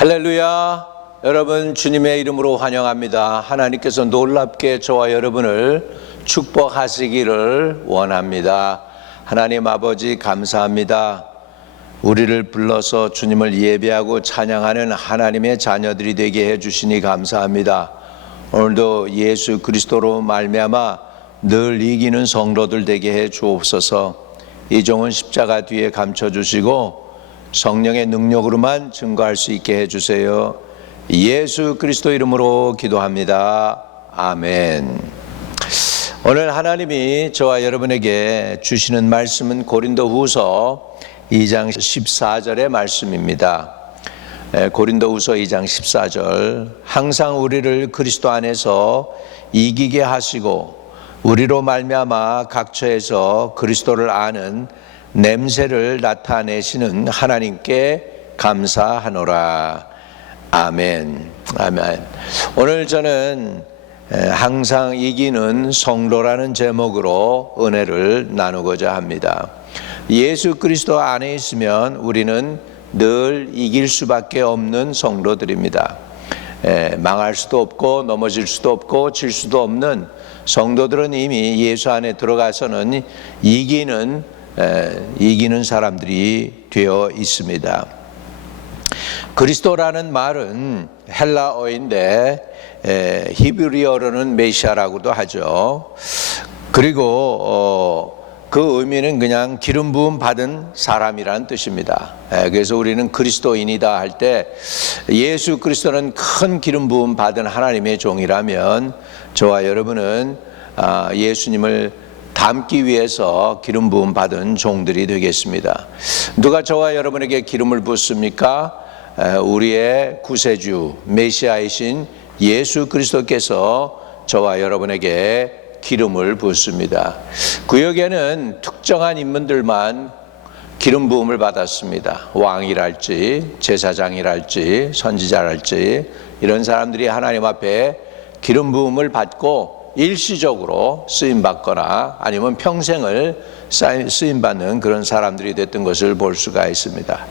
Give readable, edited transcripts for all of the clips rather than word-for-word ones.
할렐루야. 여러분 주님의 이름으로 환영합니다. 하나님께서 놀랍게 저와 여러분을 축복하시기를 원합니다. 하나님 아버지 감사합니다. 우리를 불러서 주님을 예배하고 찬양하는 하나님의 자녀들이 되게 해주시니 감사합니다. 오늘도 예수 그리스도로 말미암아 늘 이기는 성도들 되게 해 주옵소서. 이 종은 십자가 뒤에 감춰주시고 성령의 능력으로만 증거할 수 있게 해주세요. 예수 그리스도 이름으로 기도합니다. 아멘. 오늘 하나님이 저와 여러분에게 주시는 말씀은 고린도후서 2장 14절의 말씀입니다. 고린도후서 2장 14절. 항상 우리를 그리스도 안에서 이기게 하시고 우리로 말미암아 각처에서 그리스도를 아는 냄새를 나타내시는 하나님께 감사하노라. 아멘. 아멘. 오늘 저는 항상 이기는 성도라는 제목으로 은혜를 나누고자 합니다. 예수 그리스도 안에 있으면 우리는 늘 이길 수밖에 없는 성도들입니다. 망할 수도 없고 넘어질 수도 없고 질 수도 없는 성도들은 이미 예수 안에 들어가서는 이기는 사람들이 되어 있습니다. 그리스도라는 말은 헬라어인데 히브리어로는 메시아라고도 하죠. 그리고 그 의미는 그냥 기름 부음 받은 사람이라는 뜻입니다. 그래서 우리는 그리스도인이다 할 때 예수 그리스도는 큰 기름 부음 받은 하나님의 종이라면 저와 여러분은 예수님을 닮기 위해서 기름 부음 받은 종들이 되겠습니다. 누가 저와 여러분에게 기름을 붓습니까? 우리의 구세주 메시아이신 예수 그리스도께서 저와 여러분에게 기름을 붓습니다. 구약에는 특정한 인물들만 기름 부음을 받았습니다. 왕이랄지 제사장이랄지 선지자랄지 이런 사람들이 하나님 앞에 기름 부음을 받고 일시적으로 쓰임받거나 아니면 평생을 쓰임받는 그런 사람들이 됐던 것을 볼 수가 있습니다.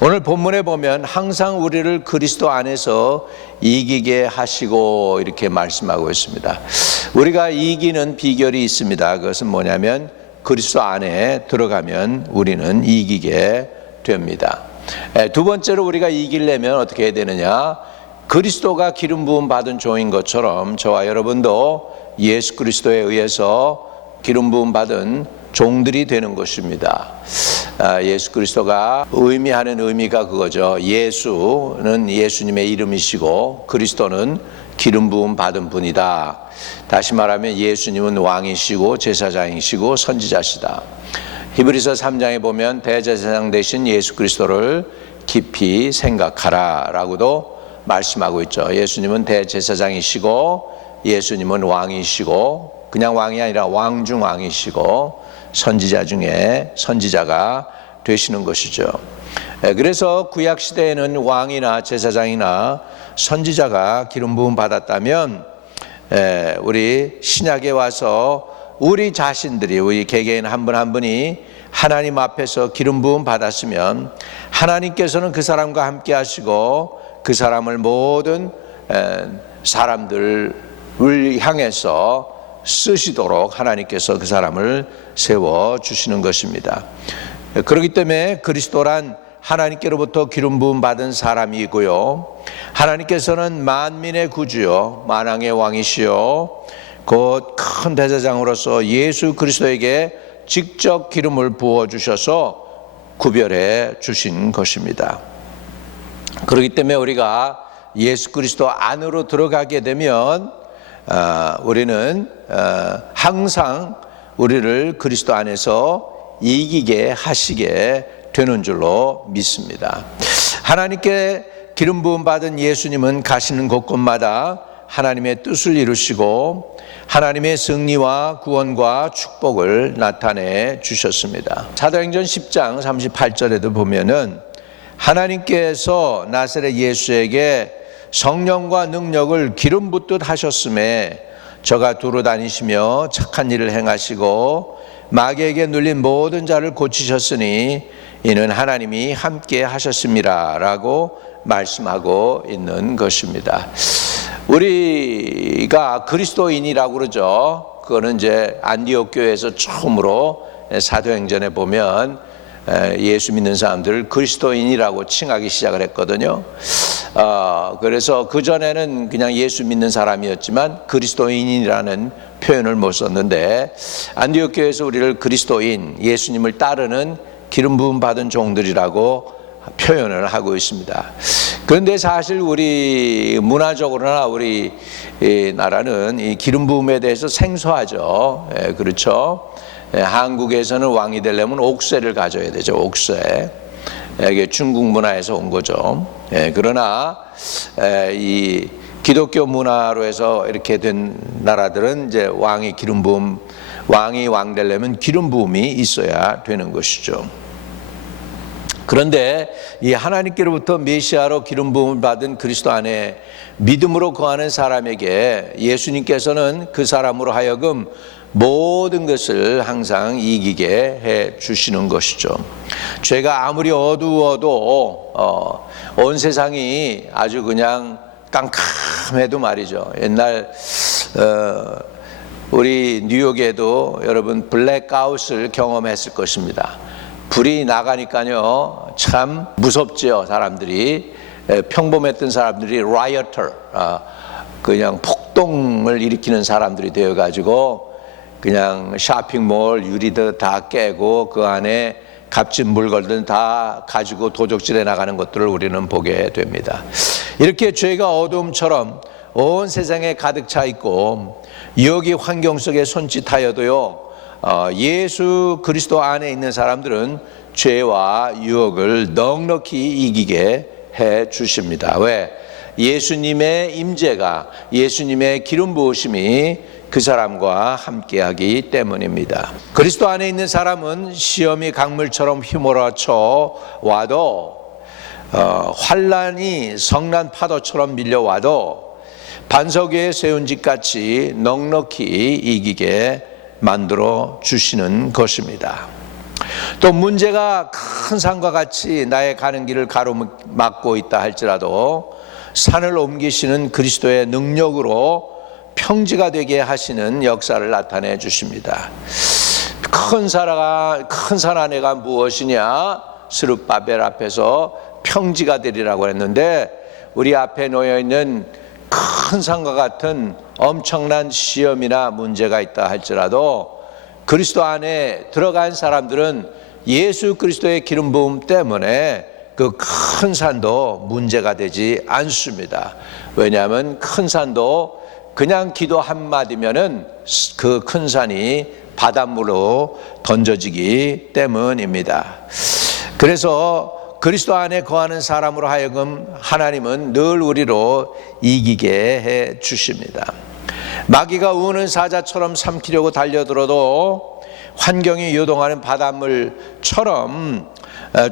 오늘 본문에 보면 항상 우리를 그리스도 안에서 이기게 하시고 이렇게 말씀하고 있습니다. 우리가 이기는 비결이 있습니다. 그것은 뭐냐면 그리스도 안에 들어가면 우리는 이기게 됩니다. 두 번째로 우리가 이기려면 어떻게 해야 되느냐? 그리스도가 기름 부음 받은 종인 것처럼 저와 여러분도 예수 그리스도에 의해서 기름 부음 받은 종들이 되는 것입니다. 예수 그리스도가 의미하는 의미가 그거죠. 예수는 예수님의 이름이시고 그리스도는 기름 부음 받은 분이다. 다시 말하면 예수님은 왕이시고 제사장이시고 선지자시다. 히브리서 3장에 보면 대제사장 되신 예수 그리스도를 깊이 생각하라 라고도 말씀하고 있죠. 예수님은 대제사장이시고 예수님은 왕이시고 그냥 왕이 아니라 왕 중 왕이시고 선지자 중에 선지자가 되시는 것이죠. 그래서 구약 시대에는 왕이나 제사장이나 선지자가 기름 부음 받았다면 우리 신약에 와서 우리 자신들이 우리 개개인 한 분 한 분이 하나님 앞에서 기름 부음 받았으면 하나님께서는 그 사람과 함께 하시고 그 사람을 모든 사람들을 향해서 쓰시도록 하나님께서 그 사람을 세워주시는 것입니다. 그렇기 때문에 그리스도란 하나님께로부터 기름 부음 받은 사람이고요. 하나님께서는 만민의 구주요 만왕의 왕이시요 곧 큰 대제사장으로서 예수 그리스도에게 직접 기름을 부어주셔서 구별해 주신 것입니다. 그렇기 때문에 우리가 예수 그리스도 안으로 들어가게 되면 우리는 항상 우리를 그리스도 안에서 이기게 하시게 되는 줄로 믿습니다. 하나님께 기름 부음 받은 예수님은 가시는 곳곳마다 하나님의 뜻을 이루시고 하나님의 승리와 구원과 축복을 나타내 주셨습니다. 사도행전 10장 38절에도 보면은 하나님께서 나사렛 예수에게 성령과 능력을 기름 붓듯 하셨음에 저가 두루 다니시며 착한 일을 행하시고 마귀에게 눌린 모든 자를 고치셨으니 이는 하나님이 함께 하셨습니다 라고 말씀하고 있는 것입니다. 우리가 그리스도인이라고 그러죠. 그거는 이제 안디옥 교회에서 처음으로 사도행전에 보면 예수 믿는 사람들을 그리스도인이라고 칭하기 시작을 했거든요. 그래서 그전에는 그냥 예수 믿는 사람이었지만 그리스도인이라는 표현을 못 썼는데, 안디옥 교회에서 우리를 그리스도인, 예수님을 따르는 기름 부음 받은 종들이라고 표현을 하고 있습니다. 그런데 사실 우리 문화적으로나 우리 나라는 이 기름 부음에 대해서 생소하죠. 그렇죠. 한국에서는 왕이 되려면 옥쇠를 가져야 되죠. 옥쇠. 이게 중국 문화에서 온 거죠. 그러나 이 기독교 문화로 해서 이렇게 된 나라들은 이제 왕이 왕 되려면 기름 부음이 있어야 되는 것이죠. 그런데 이 하나님께로부터 메시아로 기름 부음을 받은 그리스도 안에 믿음으로 거하는 사람에게 예수님께서는 그 사람으로 하여금 모든 것을 항상 이기게 해 주시는 것이죠. 죄가 아무리 어두워도 온 세상이 아주 그냥 깜깜해도 말이죠. 옛날 우리 뉴욕에도 여러분 블랙아웃을 경험했을 것입니다. 불이 나가니까요 참 무섭죠. 사람들이 평범했던 사람들이 라이어터, 그냥 폭동을 일으키는 사람들이 되어가지고 그냥 쇼핑몰 유리도 다 깨고 그 안에 값진 물건들 다 가지고 도적질해 나가는 것들을 우리는 보게 됩니다. 이렇게 죄가 어둠처럼 온 세상에 가득 차 있고 여기 환경 속에 손짓하여도요 예수 그리스도 안에 있는 사람들은 죄와 유혹을 넉넉히 이기게 해 주십니다. 왜? 예수님의 임재가, 예수님의 기름 부으심이 그 사람과 함께하기 때문입니다. 그리스도 안에 있는 사람은 시험이 강물처럼 휘몰아쳐 와도 환난이 성난 파도처럼 밀려와도 반석 위에 세운 집같이 넉넉히 이기게 만들어 주시는 것입니다. 또 문제가 큰 산과 같이 나의 가는 길을 가로막고 있다 할지라도 산을 옮기시는 그리스도의 능력으로 평지가 되게 하시는 역사를 나타내 주십니다. 큰 산 안에가 무엇이냐? 스룹바벨 앞에서 평지가 되리라고 했는데, 우리 앞에 놓여 있는 큰 산과 같은 엄청난 시험이나 문제가 있다 할지라도 그리스도 안에 들어간 사람들은 예수 그리스도의 기름 부음 때문에 그 큰 산도 문제가 되지 않습니다. 왜냐하면 큰 산도 그냥 기도 한마디면은 그 큰 산이 바닷물로 던져지기 때문입니다. 그래서 그리스도 안에 거하는 사람으로 하여금 하나님은 늘 우리로 이기게 해 주십니다. 마귀가 우는 사자처럼 삼키려고 달려들어도, 환경이 요동하는 바닷물처럼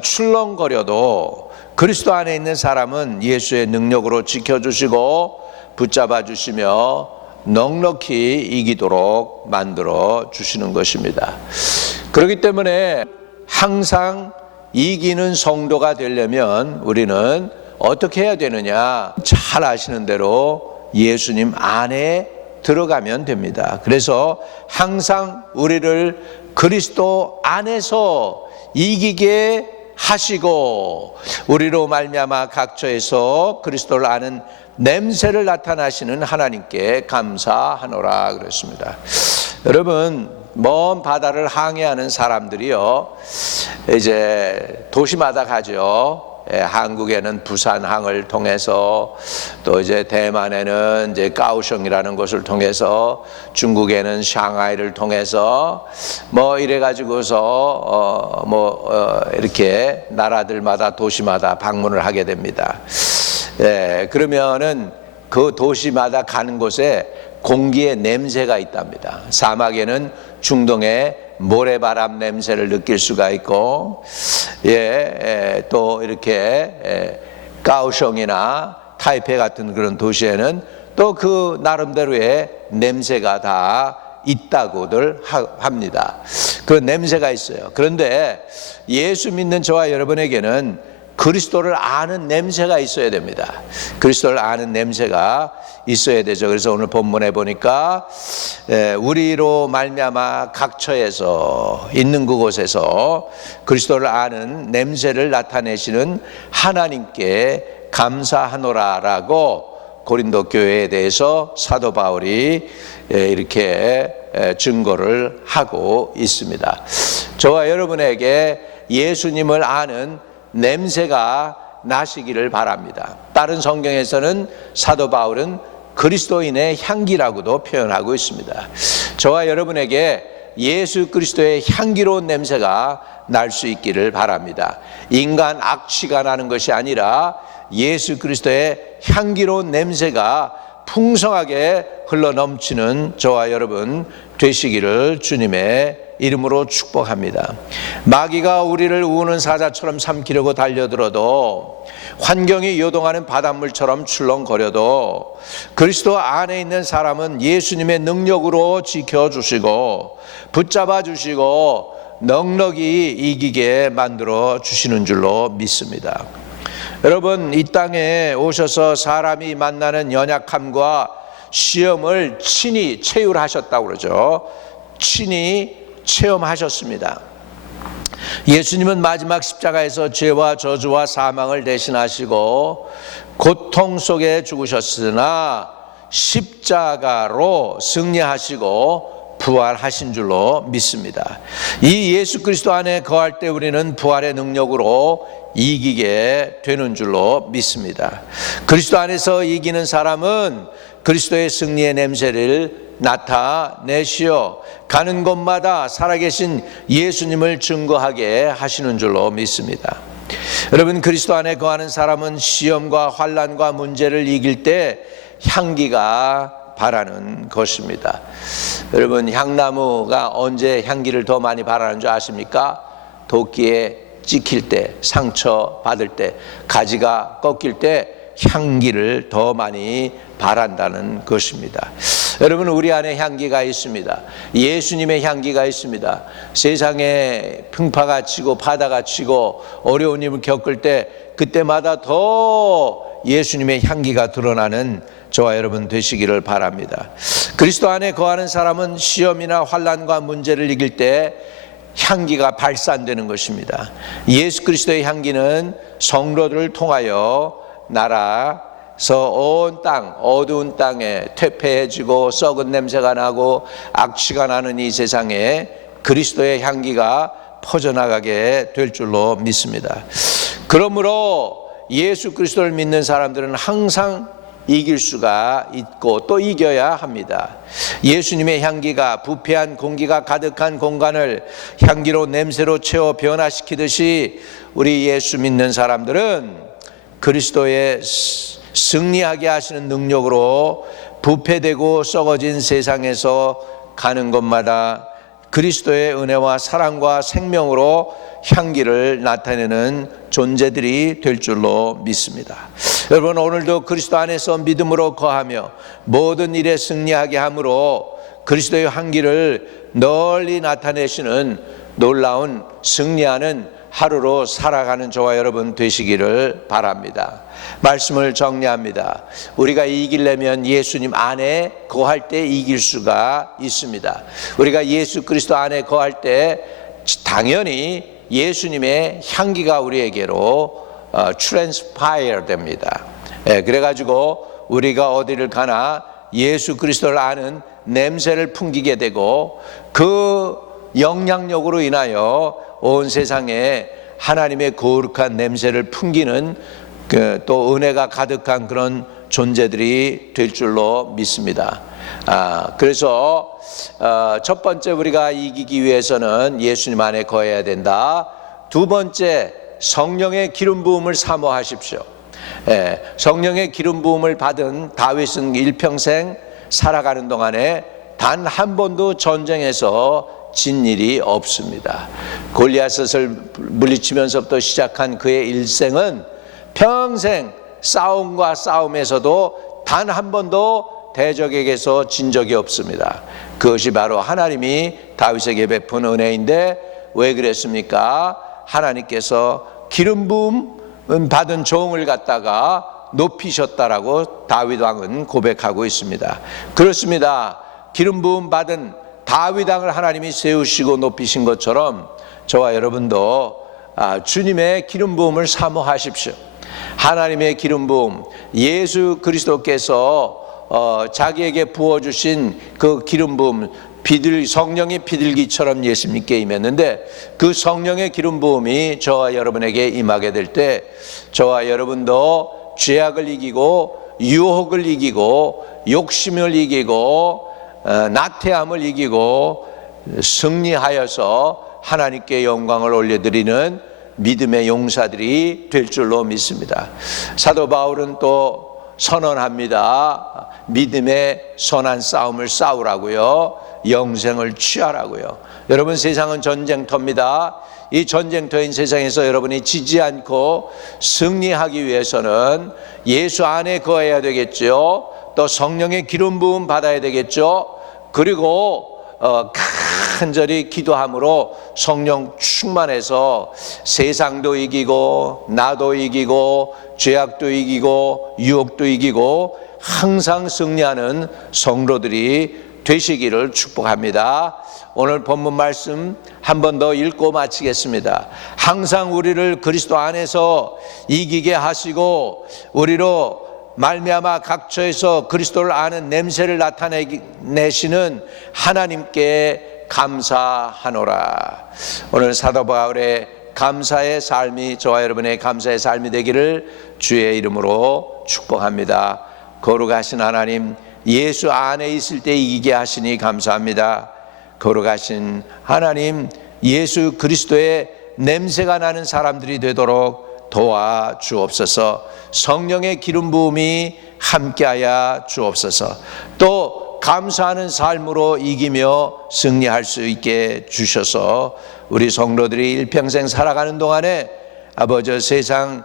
출렁거려도 그리스도 안에 있는 사람은 예수의 능력으로 지켜주시고 붙잡아 주시며 넉넉히 이기도록 만들어 주시는 것입니다. 그렇기 때문에 항상 이기는 성도가 되려면 우리는 어떻게 해야 되느냐? 잘 아시는 대로 예수님 안에 들어가면 됩니다. 그래서 항상 우리를 그리스도 안에서 이기게 하시고 우리로 말미암아 각처에서 그리스도를 아는 냄새를 나타나시는 하나님께 감사하노라 그랬습니다. 여러분, 먼 바다를 항해하는 사람들이요 이제 도시마다 가죠. 한국에는 부산항을 통해서, 또 이제 대만에는 이제 까오슝이라는 곳을 통해서, 중국에는 샹하이를 통해서 뭐 이래 가지고서 이렇게 나라들마다 도시마다 방문을 하게 됩니다. 그러면은 그 도시마다 가는 곳에 공기에 냄새가 있답니다. 사막에는 중동의 모래바람 냄새를 느낄 수가 있고, 또 이렇게 까오슝이나 타이페이 같은 그런 도시에는 또 그 나름대로의 냄새가 다 있다고들 합니다. 그런 냄새가 있어요. 그런데 예수 믿는 저와 여러분에게는 그리스도를 아는 냄새가 있어야 됩니다. 그리스도를 아는 냄새가 있어야 되죠. 그래서 오늘 본문에 보니까 우리로 말미암아 각 처에서 있는 그곳에서 그리스도를 아는 냄새를 나타내시는 하나님께 감사하노라라고 고린도 교회에 대해서 사도 바울이 이렇게 증거를 하고 있습니다. 저와 여러분에게 예수님을 아는 냄새가 나시기를 바랍니다. 다른 성경에서는 사도 바울은 그리스도인의 향기라고도 표현하고 있습니다. 저와 여러분에게 예수 그리스도의 향기로운 냄새가 날 수 있기를 바랍니다. 인간 악취가 나는 것이 아니라 예수 그리스도의 향기로운 냄새가 풍성하게 흘러넘치는 저와 여러분 되시기를 주님의 이름으로 축복합니다. 마귀가 우리를 우는 사자처럼 삼키려고 달려들어도, 환경이 요동하는 바닷물처럼 출렁거려도 그리스도 안에 있는 사람은 예수님의 능력으로 지켜주시고 붙잡아 주시고 넉넉히 이기게 만들어 주시는 줄로 믿습니다. 여러분, 이 땅에 오셔서 사람이 만나는 연약함과 시험을 친히 체휼하셨다고 그러죠. 친히 체험하셨습니다. 예수님은 마지막 십자가에서 죄와 저주와 사망을 대신하시고 고통 속에 죽으셨으나 십자가로 승리하시고 부활하신 줄로 믿습니다. 이 예수 그리스도 안에 거할 때 우리는 부활의 능력으로 이기게 되는 줄로 믿습니다. 그리스도 안에서 이기는 사람은 그리스도의 승리의 냄새를 나타내시어 가는 곳마다 살아계신 예수님을 증거하게 하시는 줄로 믿습니다. 여러분, 그리스도 안에 거하는 사람은 시험과 환난과 문제를 이길 때 향기가 바라는 것입니다. 여러분, 향나무가 언제 향기를 더 많이 바라는 줄 아십니까? 도끼에 찍힐 때, 상처 받을 때, 가지가 꺾일 때 향기를 더 많이 바란다는 것입니다. 여러분, 우리 안에 향기가 있습니다. 예수님의 향기가 있습니다. 세상에 풍파가 치고 바다가 치고 어려운 일을 겪을 때 그때마다 더 예수님의 향기가 드러나는 저와 여러분 되시기를 바랍니다. 그리스도 안에 거하는 사람은 시험이나 환난과 문제를 이길 때 향기가 발산되는 것입니다. 예수 그리스도의 향기는 성도들을 통하여 날아서 온 땅, 어두운 땅에 퇴폐해지고 썩은 냄새가 나고 악취가 나는 이 세상에 그리스도의 향기가 퍼져나가게 될 줄로 믿습니다. 그러므로 예수 그리스도를 믿는 사람들은 항상 이길 수가 있고 또 이겨야 합니다. 예수님의 향기가 부패한 공기가 가득한 공간을 향기로운 냄새로 채워 변화시키듯이 우리 예수 믿는 사람들은 그리스도의 승리하게 하시는 능력으로 부패되고 썩어진 세상에서 가는 곳마다 그리스도의 은혜와 사랑과 생명으로 향기를 나타내는 존재들이 될 줄로 믿습니다. 여러분, 오늘도 그리스도 안에서 믿음으로 거하며 모든 일에 승리하게 함으로 그리스도의 향기를 널리 나타내시는 놀라운 승리하는 하루로 살아가는 저와 여러분 되시기를 바랍니다. 말씀을 정리합니다. 우리가 이기려면 예수님 안에 거할 때 이길 수가 있습니다. 우리가 예수 그리스도 안에 거할 때 당연히 예수님의 향기가 우리에게로 트랜스파이어 됩니다. 그래가지고 우리가 어디를 가나 예수 그리스도를 아는 냄새를 풍기게 되고 그 영향력으로 인하여 온 세상에 하나님의 거룩한 냄새를 풍기는 또 은혜가 가득한 그런 존재들이 될 줄로 믿습니다. 그래서 첫 번째 우리가 이기기 위해서는 예수님 안에 거해야 된다. 두 번째, 성령의 기름 부음을 사모하십시오. 성령의 기름 부음을 받은 다윗은 일평생 살아가는 동안에 단 한 번도 전쟁에서 진 일이 없습니다. 골리앗을 물리치면서부터 시작한 그의 일생은 평생 싸움과 싸움에서도 단 한 번도 대적에게서 진 적이 없습니다. 그것이 바로 하나님이 다윗에게 베푼 은혜인데 왜 그랬습니까? 하나님께서 기름 부음 받은 종을 갖다가 높이셨다라고 다윗 왕은 고백하고 있습니다. 그렇습니다. 기름 부음 받은 다윗 왕을 하나님이 세우시고 높이신 것처럼 저와 여러분도 주님의 기름 부음을 사모하십시오. 하나님의 기름 부음, 예수 그리스도께서 자기에게 부어주신 그 기름 부음, 성령의 비둘기처럼 예수 믿게 임했는데, 그 성령의 기름 부음이 저와 여러분에게 임하게 될 때 저와 여러분도 죄악을 이기고 유혹을 이기고 욕심을 이기고 나태함을 이기고 승리하여서 하나님께 영광을 올려드리는 믿음의 용사들이 될 줄로 믿습니다. 사도 바울은 또 선언합니다. 믿음의 선한 싸움을 싸우라고요. 영생을 취하라고요. 여러분, 세상은 전쟁터입니다. 이 전쟁터인 세상에서 여러분이 지지 않고 승리하기 위해서는 예수 안에 거해야 되겠죠. 또 성령의 기름 부음 받아야 되겠죠. 그리고 간절히 기도함으로 성령 충만해서 세상도 이기고 나도 이기고 죄악도 이기고 유혹도 이기고 항상 승리하는 성도들이 되시기를 축복합니다. 오늘 본문 말씀 한 번 더 읽고 마치겠습니다. 항상 우리를 그리스도 안에서 이기게 하시고 우리로 말미암아 각처에서 그리스도를 아는 냄새를 나타내시는 하나님께 감사하노라. 오늘 사도 바울의 감사의 삶이 저와 여러분의 감사의 삶이 되기를 주의 이름으로 축복합니다. 거룩하신 하나님, 예수 안에 있을 때 이기게 하시니 감사합니다. 거룩하신 하나님, 예수 그리스도의 냄새가 나는 사람들이 되도록 도와주옵소서. 성령의 기름 부음이 함께하여 주옵소서. 또 감사하는 삶으로 이기며 승리할 수 있게 주셔서 우리 성도들이 일평생 살아가는 동안에 아버지 세상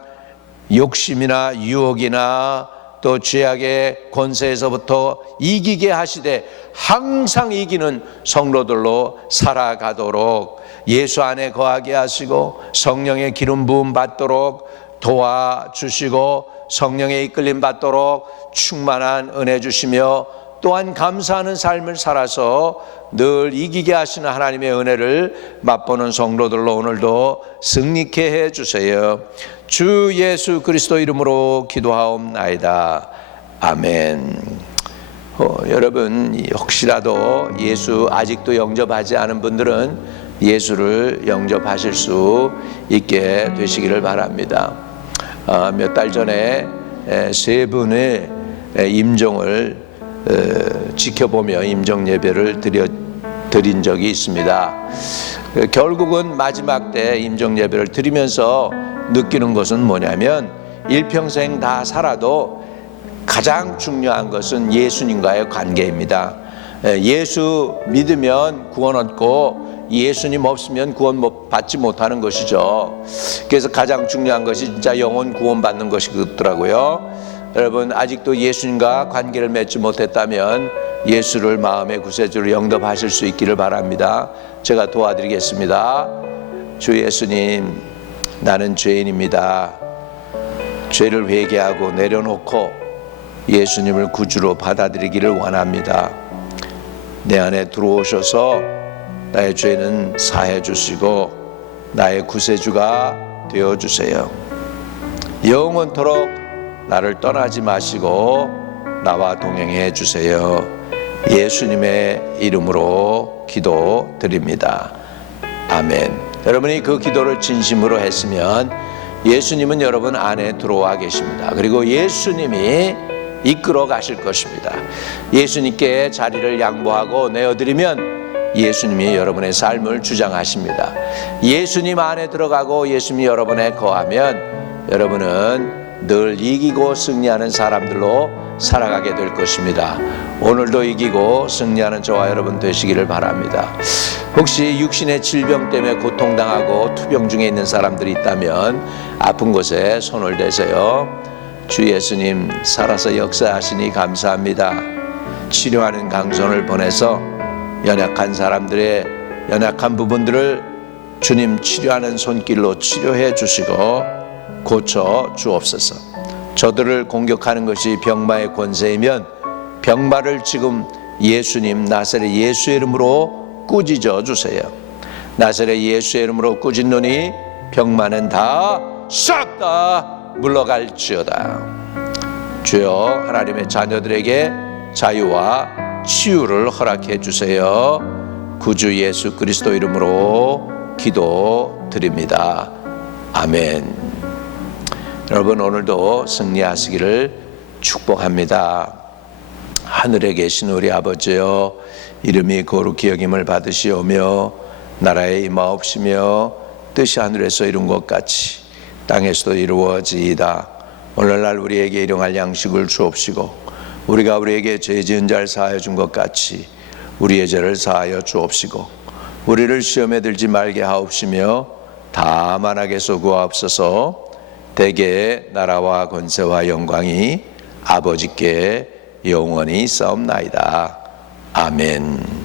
욕심이나 유혹이나 또 죄악의 권세에서부터 이기게 하시되 항상 이기는 성도들로 살아가도록 예수 안에 거하게 하시고 성령의 기름 부음 받도록 도와주시고 성령의 이끌림 받도록 충만한 은혜 주시며 또한 감사하는 삶을 살아서 늘 이기게 하시는 하나님의 은혜를 맛보는 성도들로 오늘도 승리케 해주세요. 주 예수 그리스도 이름으로 기도하옵나이다. 아멘. 여러분, 혹시라도 예수 아직도 영접하지 않은 분들은 예수를 영접하실 수 있게 되시기를 바랍니다. 몇 달 전에 세 분의 임종을 지켜보며 임종 예배를 드린 적이 있습니다. 결국은 마지막 때 임종 예배를 드리면서 느끼는 것은 뭐냐면 일평생 다 살아도 가장 중요한 것은 예수님과의 관계입니다. 예수 믿으면 구원 얻고 예수님 없으면 구원 받지 못하는 것이죠. 그래서 가장 중요한 것이 진짜 영혼 구원 받는 것이더라고요. 여러분, 아직도 예수님과 관계를 맺지 못했다면 예수를 마음의 구세주로 영접하실 수 있기를 바랍니다. 제가 도와드리겠습니다. 주 예수님, 나는 죄인입니다. 죄를 회개하고 내려놓고 예수님을 구주로 받아들이기를 원합니다. 내 안에 들어오셔서 나의 죄는 사해 주시고 나의 구세주가 되어주세요. 영원토록 나를 떠나지 마시고 나와 동행해 주세요. 예수님의 이름으로 기도드립니다. 아멘. 여러분이 그 기도를 진심으로 했으면 예수님은 여러분 안에 들어와 계십니다. 그리고 예수님이 이끌어 가실 것입니다. 예수님께 자리를 양보하고 내어드리면 예수님이 여러분의 삶을 주장하십니다. 예수님 안에 들어가고 예수님이 여러분에 거하면 여러분은 늘 이기고 승리하는 사람들로 살아가게 될 것입니다. 오늘도 이기고 승리하는 저와 여러분 되시기를 바랍니다. 혹시 육신의 질병 때문에 고통당하고 투병 중에 있는 사람들이 있다면 아픈 곳에 손을 대세요. 주 예수님, 살아서 역사하시니 감사합니다. 치료하는 강손을 보내서 연약한 사람들의 연약한 부분들을 주님 치료하는 손길로 치료해 주시고 고쳐 주옵소서. 저들을 공격하는 것이 병마의 권세이면 병마를 지금 예수님 나사렛 예수의 이름으로 꾸짖어 주세요. 나사렛 예수의 이름으로 꾸짖노니 병마는 다 싹 다 물러갈지어다. 주여, 하나님의 자녀들에게 자유와 치유를 허락해 주세요. 구주 예수 그리스도 이름으로 기도드립니다. 아멘. 여러분, 오늘도 승리하시기를 축복합니다. 하늘에 계신 우리 아버지여, 이름이 거룩히 여김을 받으시오며 나라에 임하옵시며 뜻이 하늘에서 이룬 것 같이 땅에서도 이루어지이다. 오늘날 우리에게 일용할 양식을 주옵시고 우리가 우리에게 죄 지은 자를 사하여 준 것 같이 우리의 죄를 사하여 주옵시고 우리를 시험에 들지 말게 하옵시며 다만 악에서 구하옵소서. 대개 나라와 권세와 영광이 아버지께 영원히 있사옵나이다. 아멘.